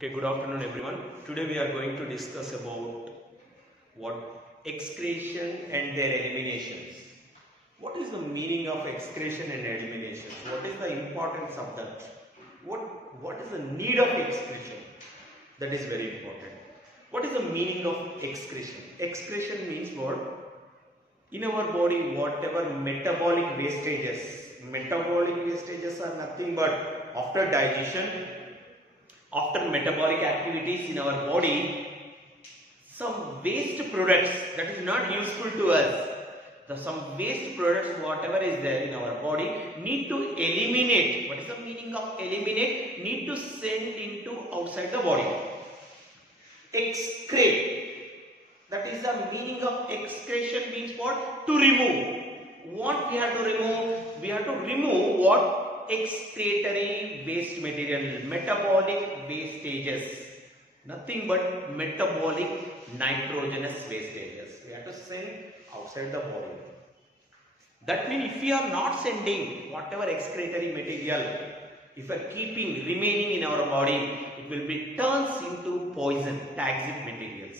Okay, good afternoon everyone. Today we are going to discuss about what excretion and their eliminations. What is the meaning of excretion and elimination? What is the importance of that? What is the need of excretion? That is very important. What is the meaning of excretion? Excretion means what? In our body, whatever metabolic wastages are nothing but after digestion, after metabolic activities in our body, some waste products that is not useful to us, some waste products whatever is there in our body need to eliminate. What is the meaning of eliminate? Need to send into outside the body. Excrete, that is the meaning of excretion, means what? To remove. What we have to remove? We have to remove what? Excretory waste material, metabolic wastages, nothing but metabolic nitrogenous wastages. We have to send outside the body. That means if we are not sending whatever excretory material, if we are keeping remaining in our body, it will be turns into poison, toxic materials.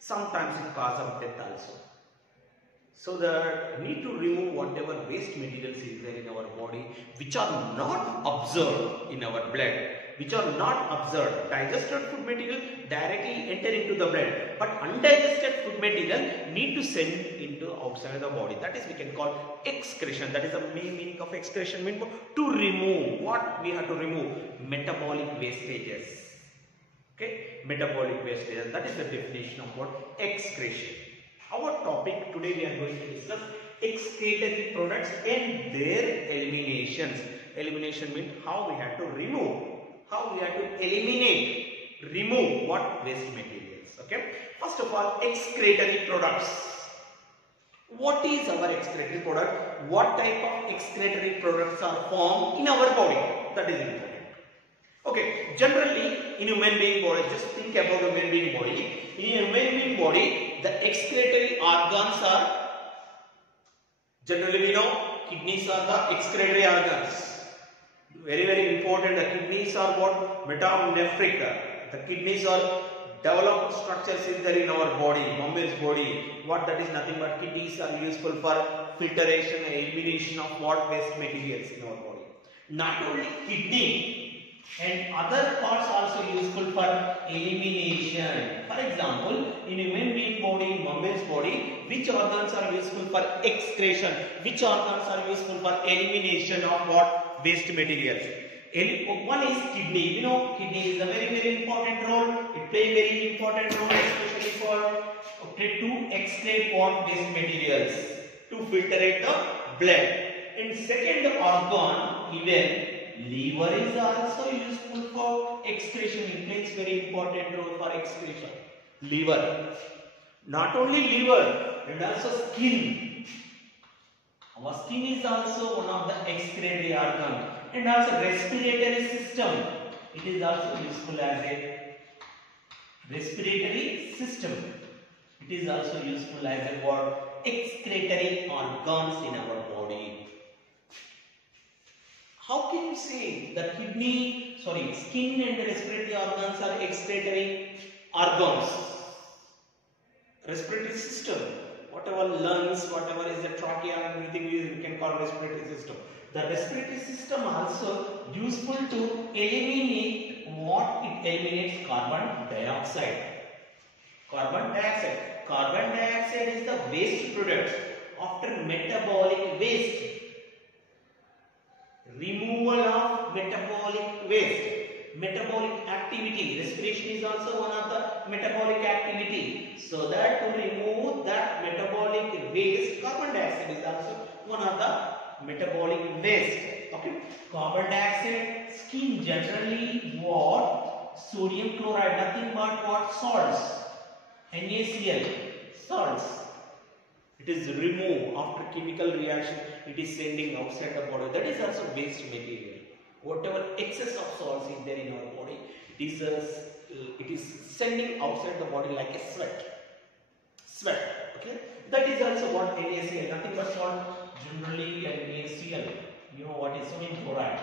Sometimes it cause of death also. So that need to remove whatever waste materials is there in our body which are not absorbed in our blood, which are not absorbed. Digested food material directly enter into the blood, but undigested food material need to send into outside the body. That is we can call excretion. That is the main meaning of excretion. Mean to remove. What we have to remove? Metabolic wastages. Okay, metabolic wastages. That is the definition of what? Excretion. Our topic today we are going to discuss excretory products and their eliminations. Elimination means how we have to remove, how we have to eliminate, remove what waste materials. Okay. First of all, excretory products. What is our excretory product? What type of excretory products are formed in our body? That is important. Okay, generally in human being body, just think about the human being body. In human being body, the excretory organs are, generally we know, kidneys are the excretory organs. Very important. The kidneys are what? Metanephric. The kidneys are developed structures in there in our body, Mummy's body. What that is nothing but kidneys are useful for filtration and elimination of what waste materials in our body. Not only kidney, and other parts also useful for elimination. For example, in human being body, in Mummy's body, which organs are useful for excretion? Which organs are useful for elimination of what? Waste materials. One is kidney. You know, kidney is a very important role. It plays very important role, especially for to excrete what waste materials, to filtrate the blood. And second organ, even liver is also useful for excretion. It plays very important role for excretion. Liver. Not only liver, and also skin. Our skin is also one of the excretory organ. And also respiratory system. It is also useful as a respiratory system. It is also useful as a word excretory organs in our body. How can you say the skin and the respiratory organs are excretory organs? Respiratory system, whatever lungs, whatever is the trachea, everything we can call respiratory system. The respiratory system also useful to eliminate what? It eliminates carbon dioxide. Carbon dioxide. Carbon dioxide is the waste product after metabolic waste. Removal of metabolic waste, metabolic activity. Respiration is also one of the metabolic activity. So that to remove that metabolic waste, carbon dioxide is also one of the metabolic waste. Okay, carbon dioxide. Skin generally what? Sodium chloride, nothing but what? Salts. NaCl, salts. It is removed after chemical reaction. It is sending outside the body. That is also waste material. Whatever excess of salts is there in our body, it is sending outside the body like a sweat. Okay, that is also what NaCl. Nothing but salt. Generally NaCl. You know what is sodium chloride.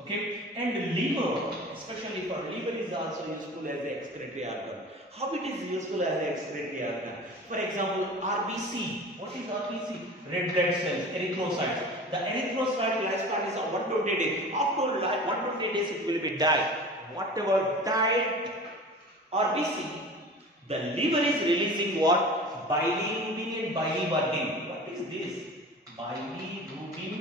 Okay, and liver. especially for liver is also useful as an excretory organ. How it is useful as an excretory organ? For example, RBC. What is RBC? Red blood cells, erythrocytes. The erythrocyte lifespan is 120 days. After 120 days it will be died. Whatever died RBC, the liver is releasing what? Bilirubin and biliverdin. What is this? Bilirubin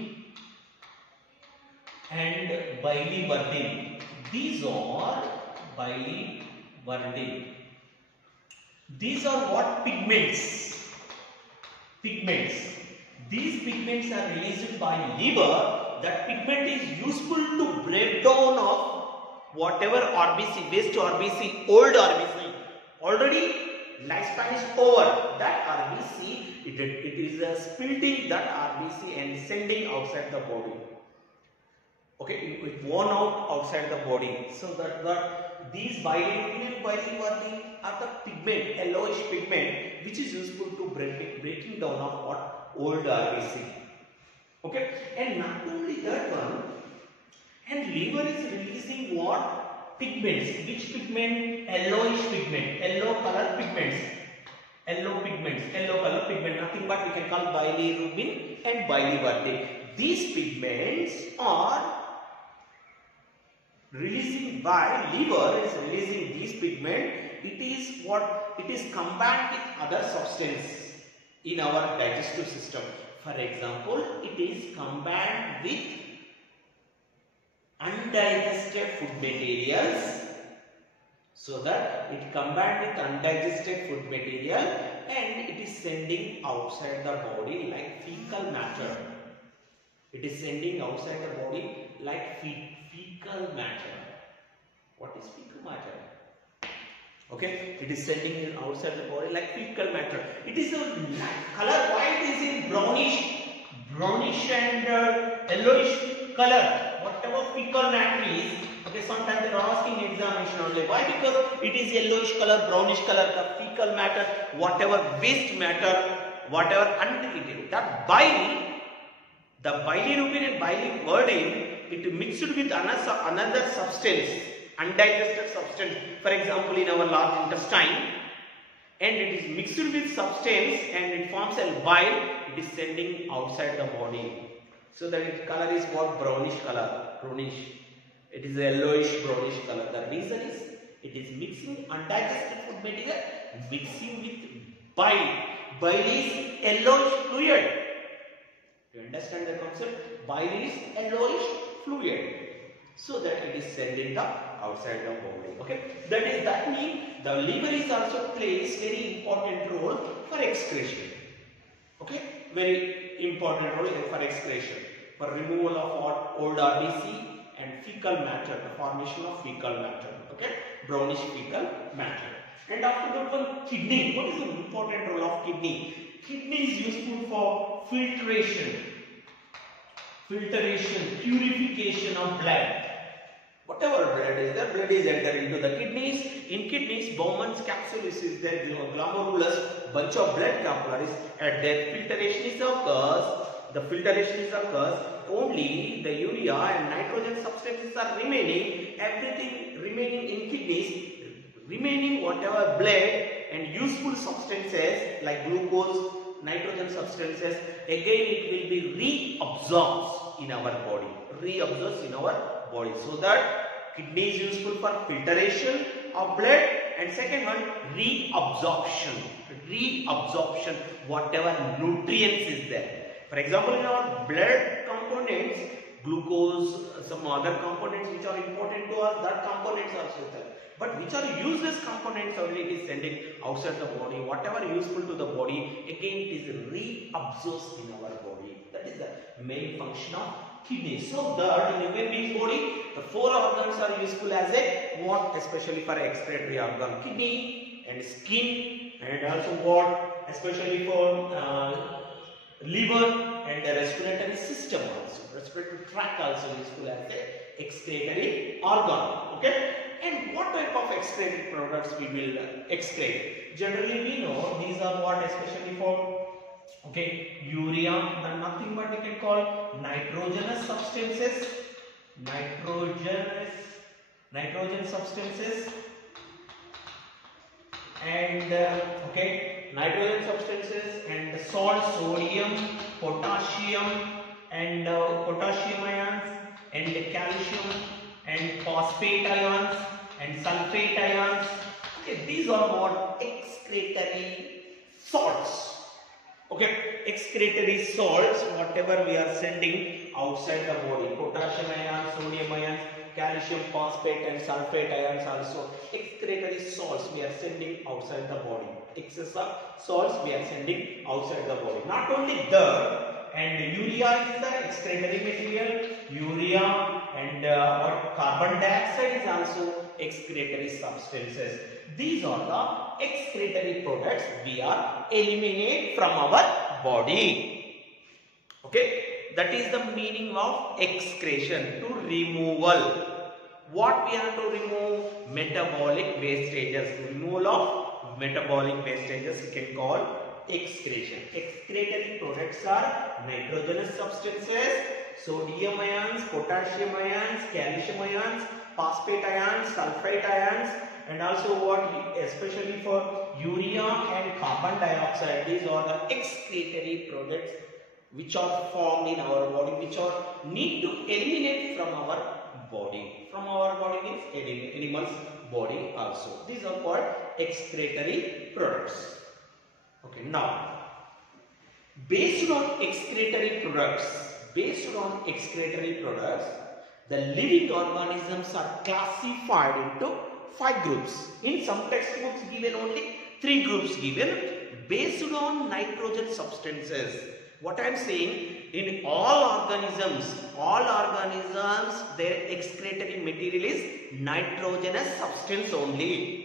and biliverdin. These are biliverdin. These are what? Pigments. Pigments. These pigments are released by liver. That pigment is useful to break down of whatever RBC, waste RBC, old RBC. Already lifespan is over. That RBC, it is splitting that RBC and sending outside the body. Okay, it worn out outside the body. So that these bilirubin and biliverdin are the pigment, yellowish pigment, which is useful to breaking down of what? Old RBC. Okay, and not only that one, and liver is releasing what? Pigments. Which pigment? Yellowish pigment, yellow color pigments. Yellow pigments, yellow color pigment, nothing but we can call bilirubin and biliverdin. These pigments are releasing by liver is releasing these pigment. It is what? It is combined with other substance in our digestive system. For example, it is combined with undigested food materials, so that it combined with undigested food material and it is sending outside the body like fecal matter. It is sending outside the body like fecal matter. What is fecal matter? Okay, it is sending it outside the body like fecal matter. It is a color. Why it is in brownish and yellowish color? Whatever fecal matter is. Okay, sometimes they are asking examination only. Why? Because it is yellowish color, brownish color, the fecal matter, whatever waste matter, whatever undigested. That bile, the bilirubin and biliverdin, it mixed with another substance, undigested substance. For example, in our large intestine, and it is mixed with substance and it forms a bile. It is sending outside the body. So that its color is what? Brownish color, brownish. It is a yellowish brownish color. The reason is it is mixing undigested food material, mixing with bile. Bile is yellowish fluid. You understand the concept? Bile is yellowish fluid. So that it is sending the outside the body. Okay. That means the liver is also plays very important role for excretion. Okay. Very important role for excretion, for removal of what? Old RBC and fecal matter, the formation of fecal matter. Okay, brownish fecal matter. And after that one, kidney. What is the important role of kidney? Kidney is useful for filtration, purification of blood. Whatever blood is there, blood is entered into the kidneys. In kidneys, Bowman's capsules is there, glomerulus, bunch of blood capillaries, and their filtration is occurs. The filtration is occurs. Only the urea and nitrogen substances are remaining. Everything remaining in kidneys, remaining whatever blood and useful substances like glucose, nitrogen substances, again it will be reabsorbed in our body. Reabsorbed in our body. So that kidney is useful for filtration of blood, and second one, reabsorption. Reabsorption, whatever nutrients is there. For example, in our blood components, glucose, some other components which are important to us, that components are there. But which are useless components only it is sending outside the body. Whatever useful to the body, again it is reabsorbed in our body. That is the main function of kidney. So that in a human being's body, the four organs are useful as a what? Especially for excretory organ, kidney and skin, and also what? Especially for liver and the respiratory system also. Respiratory tract also useful as a excretory organ. Okay. And what type of excretory products we will excrete? Generally we know these are what? Especially for urea, and nothing but we can call nitrogenous substances. Nitrogenous nitrogen substances and nitrogen substances and salt, sodium, potassium and potassium ions and calcium and phosphate ions and sulfate ions. Okay, these are what excretory salts. Okay, excretory salts, whatever we are sending outside the body, potassium ions, sodium ions, calcium, phosphate and sulfate ions also, excretory salts we are sending outside the body. Excess of salts we are sending outside the body. Not only that, and urea is the excretory material, urea and carbon dioxide is also excretory substances. These are the excretory products we are eliminate from our body. Okay, that is the meaning of excretion, to removal. What we have to remove? Metabolic wastages. Removal of metabolic wastages we can call excretion. Excretory products are nitrogenous substances, sodium ions, potassium ions, calcium ions, phosphate ions, sulfate ions, and also what, especially for urea and carbon dioxide, these are the excretory products which are formed in our body, which are need to eliminate from our body. From our body means animal's body also. These are called excretory products. Okay, now based on excretory products, the living organisms are classified into 5 groups. In some textbooks given only 3 groups given based on nitrogen substances. What I am saying, in all organisms, their excretory material is nitrogenous substance only.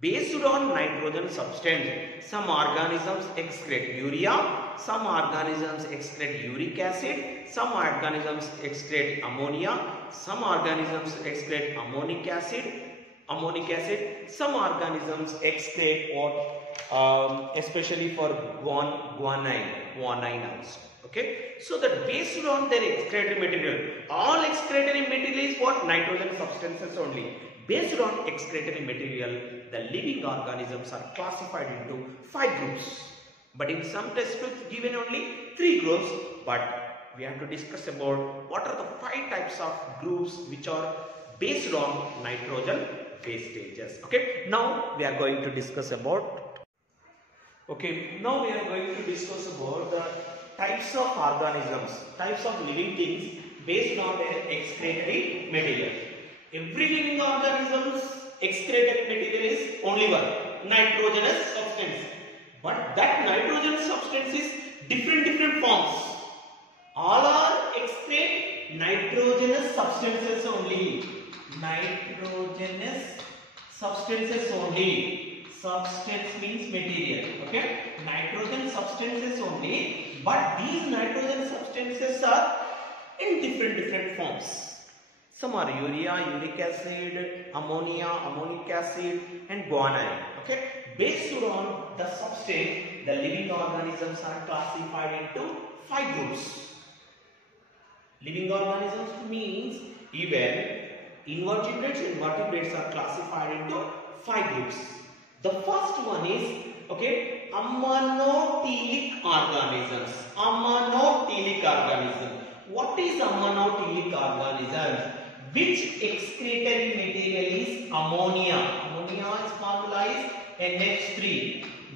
Based on nitrogen substance, some organisms excrete urea, some organisms excrete uric acid, some organisms excrete ammonia, some organisms excrete ammonic acid, some organisms excrete what, especially for guanine also. Okay, so that based on their excretory material, all excretory material is what? Nitrogen substances only. Based on excretory material, the living organisms are classified into 5 groups. But in some textbooks given only 3 groups. But we have to discuss about what are the 5 types of groups which are based on nitrogen wastages. Okay, now we are going to discuss about the types of organisms, types of living things based on their excretory material. Every living organism's excretory material is only one, nitrogenous substance. But that nitrogenous substance is different forms. All are excrete nitrogenous substances only. Nitrogenous substances only. Substance means material. Okay? Nitrogen substances only. But these nitrogen substances are in different forms. Some are urea, uric acid, ammonia, ammonic acid and guanine. Okay? Based on the substance, the living organisms are classified into 5 groups. Living organisms means even invertebrates and vertebrates are classified into 5 groups. The first one is ammonotelic organisms. Ammonotelic organism. What is ammonotelic organism? Which excretory material is ammonia? Ammonia is formula is NH3.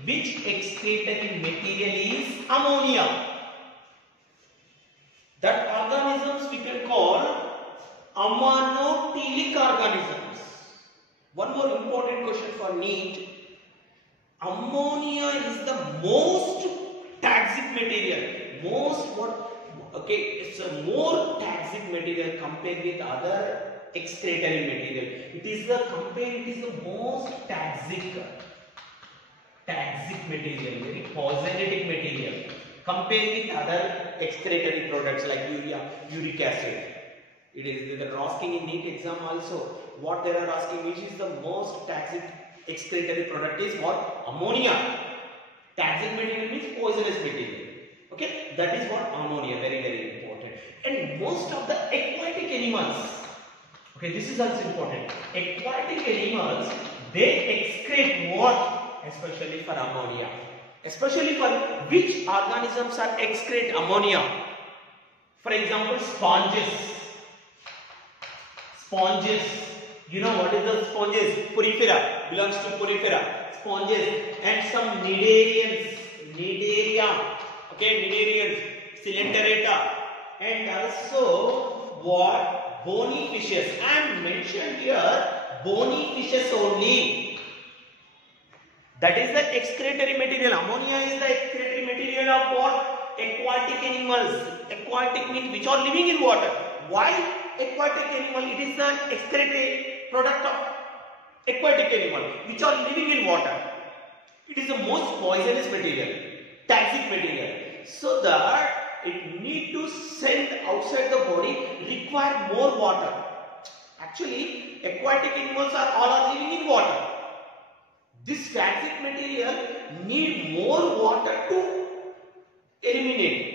Which excretory material is ammonia? That organisms we can call ammonotelic organisms. One more important question for NEET. Ammonia is the most toxic material. It's a more toxic material compared with other excretory material. It is the most toxic material, very poisonous material compared with other excretory products like urea, uric acid. They are asking in NEET exam also. What they are asking, which is the most toxic excretory product is what? Ammonia. Toxic material means poisonous material. Okay, that is what ammonia, very important. And most of the aquatic animals, Okay, this is also important. Aquatic animals, they excrete what? Especially for ammonia. Especially for which organisms are excrete ammonia? For example, sponges. Sponges. You know what is the sponges? Porifera. Belongs to porifera. Sponges. And some cnidarians. Cnidaria. Okay, cnidarians. Coelenterata. And also what? Bony fishes. I am mentioned here bony fishes only. That is the excretory material. Ammonia is the excretory material of what? Aquatic animals. Aquatic means which are living in water. Why aquatic animal? It is an excretory product of aquatic animal which are living in water. It is the most poisonous material, toxic material. So that it need to send outside the body require more water. Actually, aquatic animals are living in water. This toxic material need more water to eliminate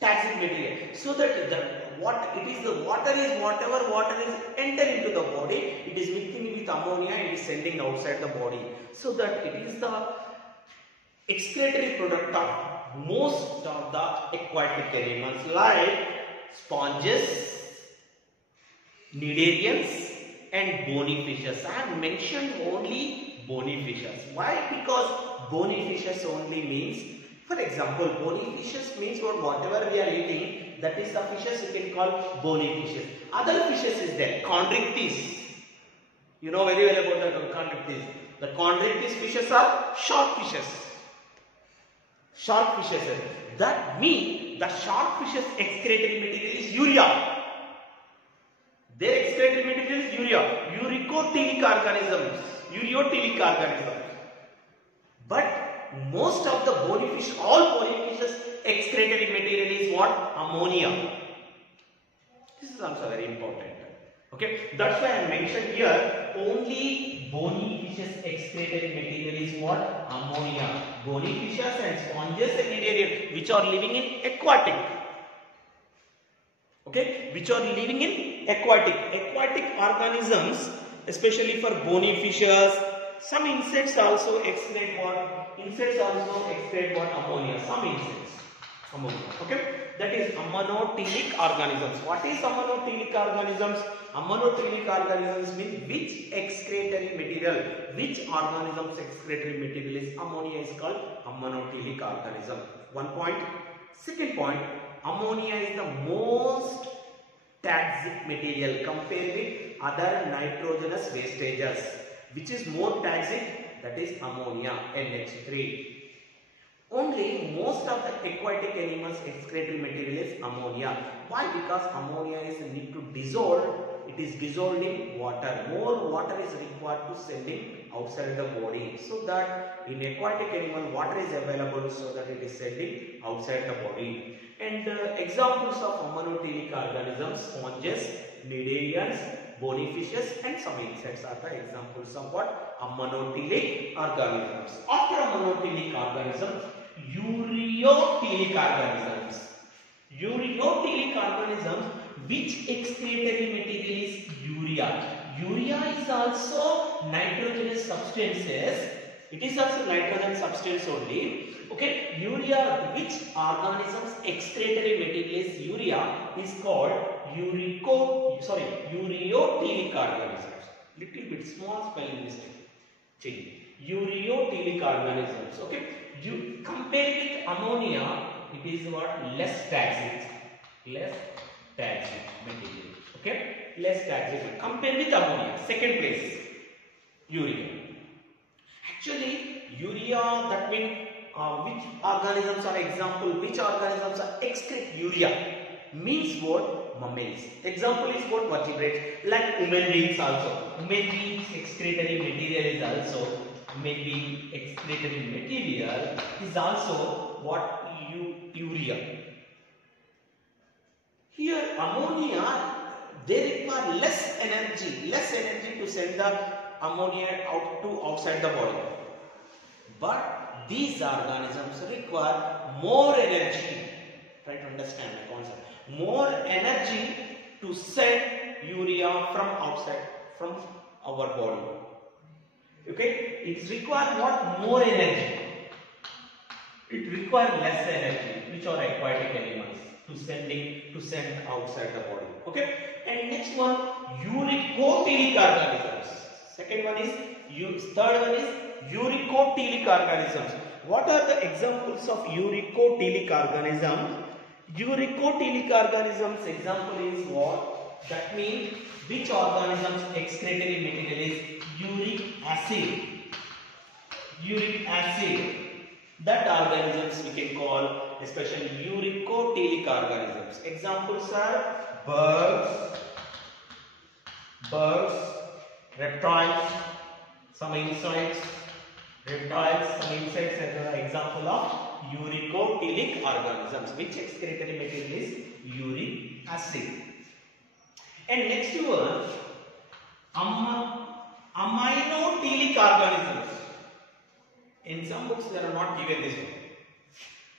toxic material, so that the water is whatever water is enter into the body, it is mixing with ammonia and is sending outside the body, so that it is the excretory product of most of the aquatic animals like sponges, cnidarians and bony fishes. I have mentioned only bony fishes. Why? Because bony fishes only means, for example, bony fishes means whatever we are eating, that is the fishes you can call bony fishes. Other fishes is there, chondrichthyes. You know very well about the chondrichthyes. The chondrichthyes fishes are shark fishes. Shark fishes. That means the shark fishes excretory material is urea. Their excretory material is urea. Uricotelic organisms. Ureotelic organisms. But most of the bony fish, all bony fishes excretory material is what? Ammonia. This is also very important. Okay, that's why I mentioned here only bony fishes excretory material is what? Ammonia. Bony fishes and sponges and cnidarians which are living in aquatic. Okay, which are living in aquatic organisms, especially for bony fishes. Some insects also excrete what? Insects also excrete what? Ammonia. Some insects. Ammonia. Okay. That is ammonotelic organisms. What is ammonotelic organisms? Ammonotelic organisms means which excretory material, which organism's excretory material is ammonia is called ammonotelic organism. One point. Second point, ammonia is the most toxic material compared with other nitrogenous wastages. Which is more toxic? That is ammonia, NH3. Only most of the aquatic animals excretory material is ammonia. Why? Because ammonia is need to dissolve. It is dissolved in water. More water is required to sending outside the body. So that in aquatic animal water is available, so that it is sending outside the body. And examples of ammonotelic organisms: sponges, cnidarians, bony fishes and some insects are the examples of what? Ammonotelic organisms. After ammonotelic organisms, ureotelic organisms. Ureotelic organisms, which excretory material is urea. Urea is also nitrogenous substances. It is also nitrogen substance only. Okay, urea, which organisms excretory material is urea, is called ureotelic organisms. Little bit small spelling mistake. Change. Ureotelic organisms. Okay, you compare with ammonia, it is what? Less toxic. Less toxic material. Okay, less toxic. Compare with ammonia. Second place, urea. Actually, urea, that means which organisms are example, which organisms are excrete urea, means what? Mammals. Example is what? Vertebrates, like human beings also. Human beings excretory material is also, human being excretory material is also what? Urea. Here ammonia, they require less energy to send the ammonia outside the body. But these organisms require more energy. Try to understand the concept. More energy to send urea from outside, from our body. Okay, it requires what? More energy. It requires less energy, which are aquatic animals, to send outside the body. Okay, and next one, uricotelic organisms. Second one is third one is uricotelic organisms. What are the examples of uricotelic organisms? Uricotelic organisms example is what? That means which organisms excretory material is uric acid. Uric acid. That organisms we can call especially uricotelic organisms. Examples are birds, reptiles, some insects, some insects as an example of uricotelic organisms, which excretory material is uric acid. And next one, aminotelic organisms. In some books they are not given this one.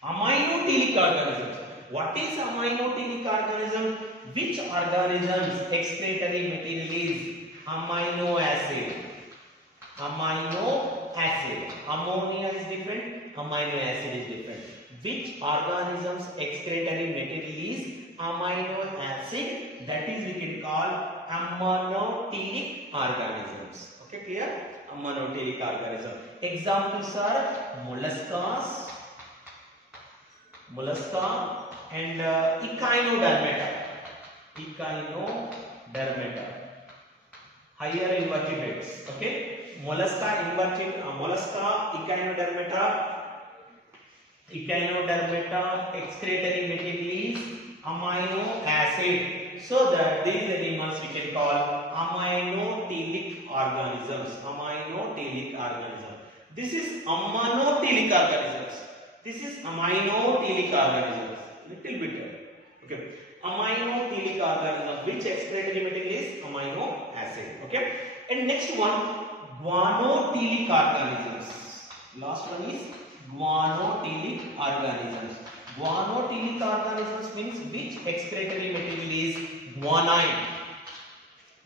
Aminotelic organisms. What is aminotelic organism? Which organisms excretory material is amino acid? Amino acid. Ammonia is different, amino acid is different. Which organisms excretory material is amino acid? That is we can call aminotelic organisms. Okay, clear? Aminotelic organism. Examples are mollusca and echinodermata. Higher invertebrates. Okay, mollusca, echinodermata, excretory material is amino acid. So that these animals we can call aminotelic organisms. Aminotelic organism. This is aminotelic organisms. This is aminotelic organisms. Little bit. Okay. Aminotelic organism. Which excretory material is amino acid. Okay. And next one, guanotelic organisms. Last one is guanotelic organisms. Guanotelic organisms means which excretory material is guanine.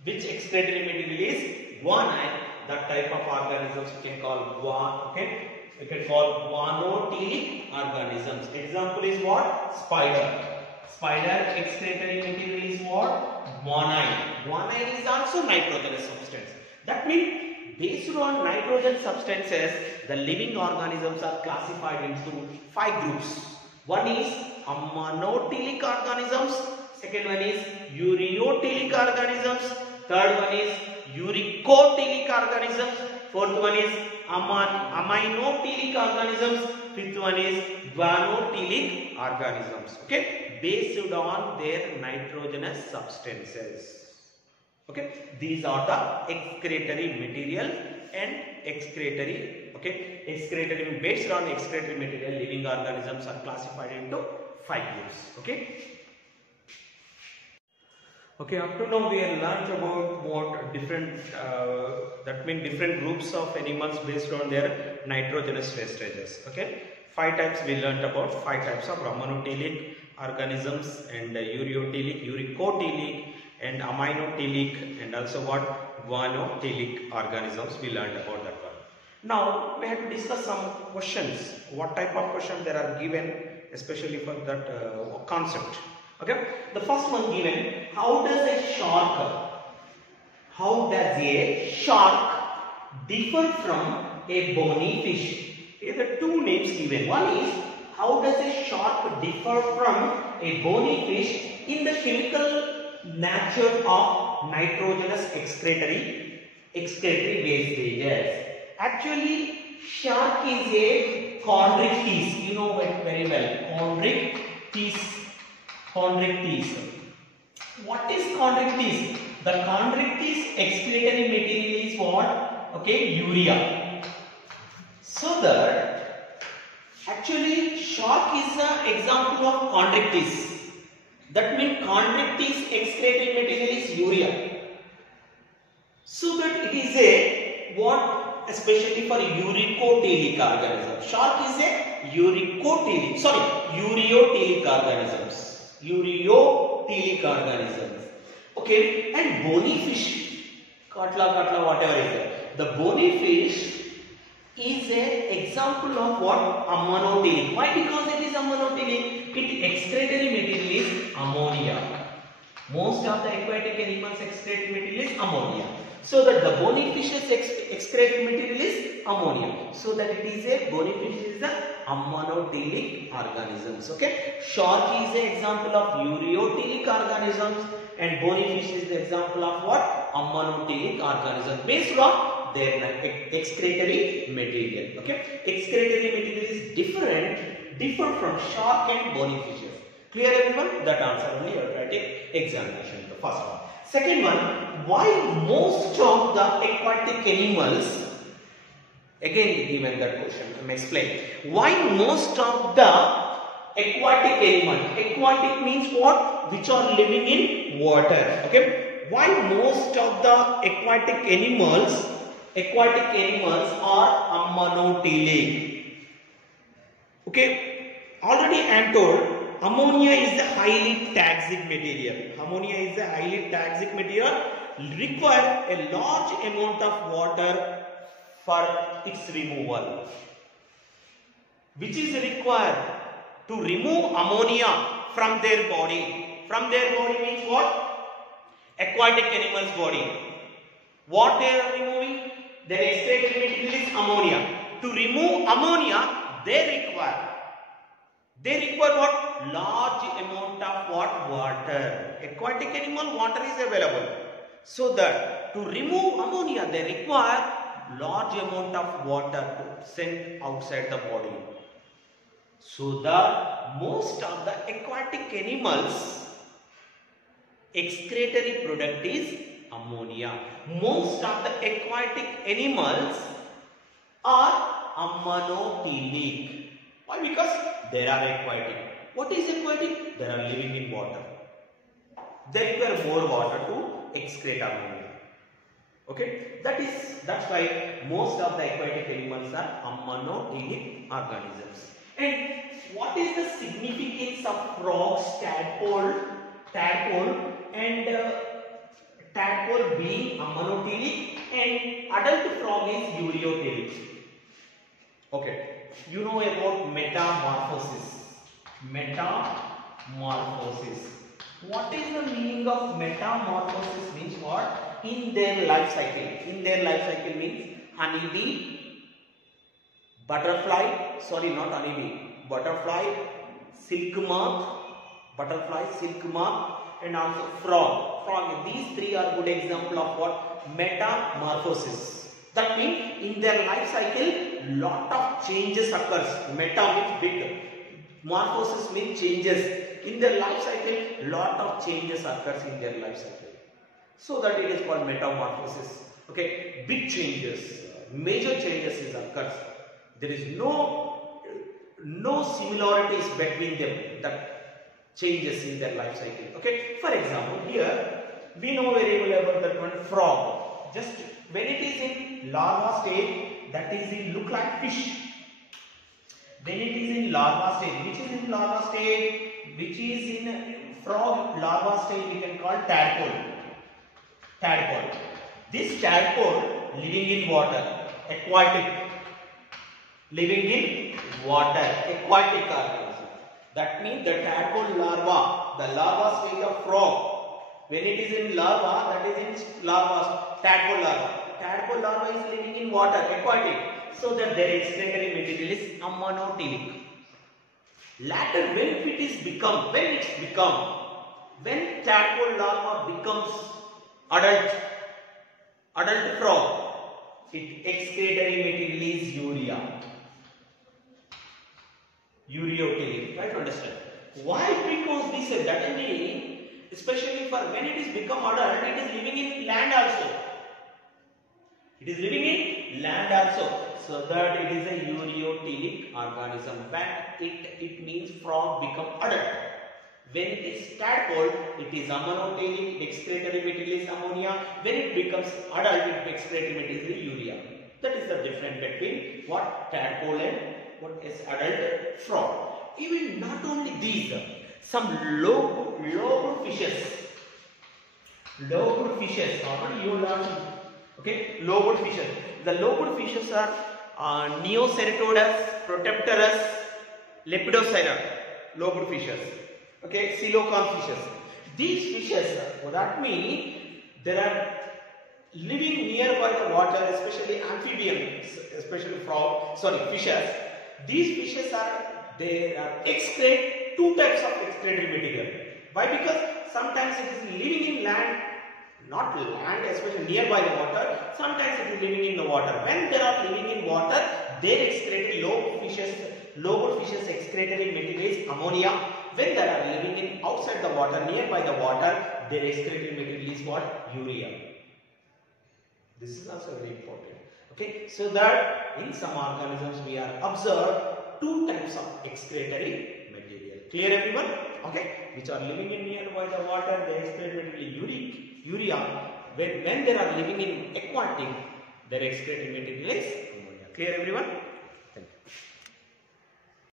Which excretory material is guanine. That type of organisms we can call we can call guanotelic organisms. Example is what? Spider. Spider excretory material is what? Guanine. Guanine is also nitrogenous substance. That means based on nitrogen substances, the living organisms are classified into 5 groups. One is aminotelic organisms, second one is ureotelic organisms, third one is uricotelic organisms, fourth one is aminotelic organisms, fifth one is guanotelic organisms. Okay, based on their nitrogenous substances. Okay, these are the excretory material and excretory. Okay, excretory, based on excretory material, living organisms are classified into 5 groups. Okay. Okay, up to now we have learned about what different, that means different groups of animals based on their nitrogenous wastages. Okay, 5 types we learned about, 5 types of aminotelic organisms and ureotelic, uricotelic and aminotelic, and also what? Guanotelic organisms we learned about that one. Now we have to discuss some questions. What type of questions there are given, especially for that concept. Okay, the first one given: how does a shark differ from a bony fish? Here are 2 names given. One is how does a shark differ from a bony fish in the chemical nature of nitrogenous excretory wastages. Actually, shark is a chondrichthyes. You know it very well. Chondrichthyes. What is chondrichthyes? The chondrichthyes excretory material is what? Okay, urea. So that actually shark is an example of chondrichthyes. That means chondrichthyes excretory material is urea. So that it is a what? Especially for uricotelic organisms. Shark is a ureotelic organisms. Okay, and bony fish, katla, whatever is there. The bony fish is an example of what? Ammonotelic. Why? Because it is ammonotelic. Its excretory material is ammonia. Most of the aquatic animals' excretory material is ammonia. So that the bony fish's excretory material is ammonia. So that it is a bony fish is the ammonotelic organisms. Okay. Shark is an example of ureotelic organisms, and bony fish is the example of what? Ammonotelic organism based on their excretory material. Okay, excretory material is differ from shark and bony fishes. Clear everyone? That answer only you have to take examination. The first one. Second one, why most of the aquatic animals? Again given that question. I am explaining. Why most of the aquatic animals? Aquatic means what? Which are living in water. Okay. Why most of the aquatic animals are ammonotelic? Okay, already I am told ammonia is the highly toxic material. Ammonia is the highly toxic material, require a large amount of water for its removal. Which is required to remove ammonia from their body? From their body means what? Aquatic animals body. What they are removing? Their excretory material is ammonia. To remove ammonia, they require what? Large amount of what? Water. Aquatic animal, water is available. So that to remove ammonia, they require large amount of water to send outside the body. So the most of the aquatic animals excretory product is ammonia. Most of the aquatic animals are ammonotelic. Why? Because they are aquatic. What is aquatic? They are living in water. They require more water to excrete ammonia. Okay, that's why most of the aquatic animals are ammonotelic organisms. And what is the significance of frogs, tadpole, and tadpole being ammonotelic and adult frog is ureotelic? Okay, you know about metamorphosis. What is the meaning of metamorphosis? Means what? In their life cycle. In their life cycle means honeybee, butterfly, sorry not honeybee, butterfly, silk moth, and also frog. These three are good example of what? Metamorphosis. That means in their life cycle lot of changes occurs. Meta means big, morphosis means changes. In their life cycle lot of changes occurs in their life cycle. So that it is called metamorphosis. Okay, big changes, major changes occurs. There is no similarities between them, that changes in their life cycle. Okay, for example, here we know very well about that one frog. Just when it is in larva stage, that is it look like fish. When it is in larva stage, which is in larva stage, which is in frog larva stage, we can call tadpole. This tadpole living in water, aquatic, aquatic organism. That means the tadpole larva, the larva stage of frog, when it is in larva, that is in larva, tadpole larva. Tadpole larva is living in water, aquatic. So that their excretory material is ammonotelic. Later, when tadpole larva becomes adult frog, its excretory material is ureotelic. Try to understand. Why? Because this that means, especially for when it is become adult, it is living in land also. So that it is a ureotelic organism. When it means frog become adult. When it is tadpole, it is ammonotelic, excretory material is ammonia. When it becomes adult, its excretory material is urea. That is the difference between what? Tadpole and what is adult frog. Even not only these, some local fishes Low-food fishes. Already you learned. Okay, low-food fishes. The low-food fishes are Neoceratodus, Protopterus, Lepidoptera. Low-food fishes. Okay, coelacanth fishes. These fishes, what that means, they are living nearby the water, especially amphibians, especially fishes. These fishes they excrete two types of excretory material. Why? Because sometimes it is living in land, not land, especially nearby the water. Sometimes it is living in the water. When they are living in water, they excrete low fishes excretory material is ammonia. When they are living in outside the water, nearby the water, their excretory material is what? Urea. This is also very important. Okay, so that in some organisms we are observed two types of excretory material. Clear everyone? Okay, which are living in nearby the water, they excrete material urea. When they are living in aquatic, their excretory material is ammonia. Clear everyone?